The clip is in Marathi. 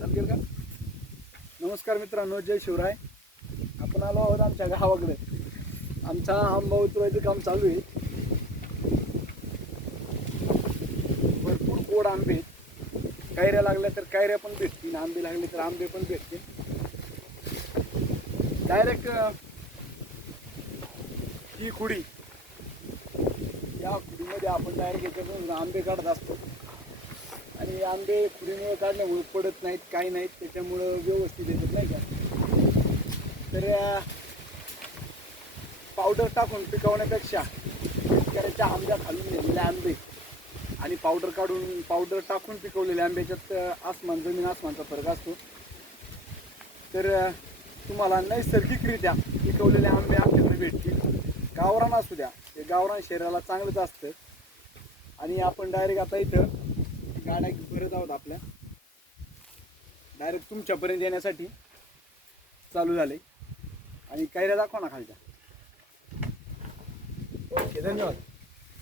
चालेल का? नमस्कार मित्रांनो, जय शिवराय. आपण आलो आहोत आमच्या गावाकडे. आमचा आंबा उतरवायचं काम चालू आहे. भरपूर गोड आंबे, कैऱ्या लागल्या तर कैऱ्या पण भेटतील, आंबे लागले तर आंबे पण भेटतील. डायरेक्ट ही खुडी, या खुडीमध्ये आपण डायरेक्ट याच्यातून आंबे काढत असतो. आणि आंबे खुडीमुळे काढल्यामुळे पडत नाहीत, काही नाहीत, त्याच्यामुळं व्यवस्थित येतात नाही का. तर पावडर टाकून पिकवण्यापेक्षा शेतकऱ्याच्या आंब्या खालून नेलेले आंबे आणि पावडर टाकून पिकवलेल्या आंब्याच्यात जमीन आसमानचा फरक असतो. तर तुम्हाला नैसर्गिकरित्या पिकवलेले आंबे आमच्याकडे भेटतील. गावरान असू द्या, ते गावरान शरीराला चांगलंच असतं. आणि आपण डायरेक्ट आता इथं गाड्या भरत आहोत आपल्या, डायरेक्ट तुमच्यापर्यंत येण्यासाठी चालू झाले. आणि कैऱ्या दाखवा ना खालच्या. ओके, धन्यवाद.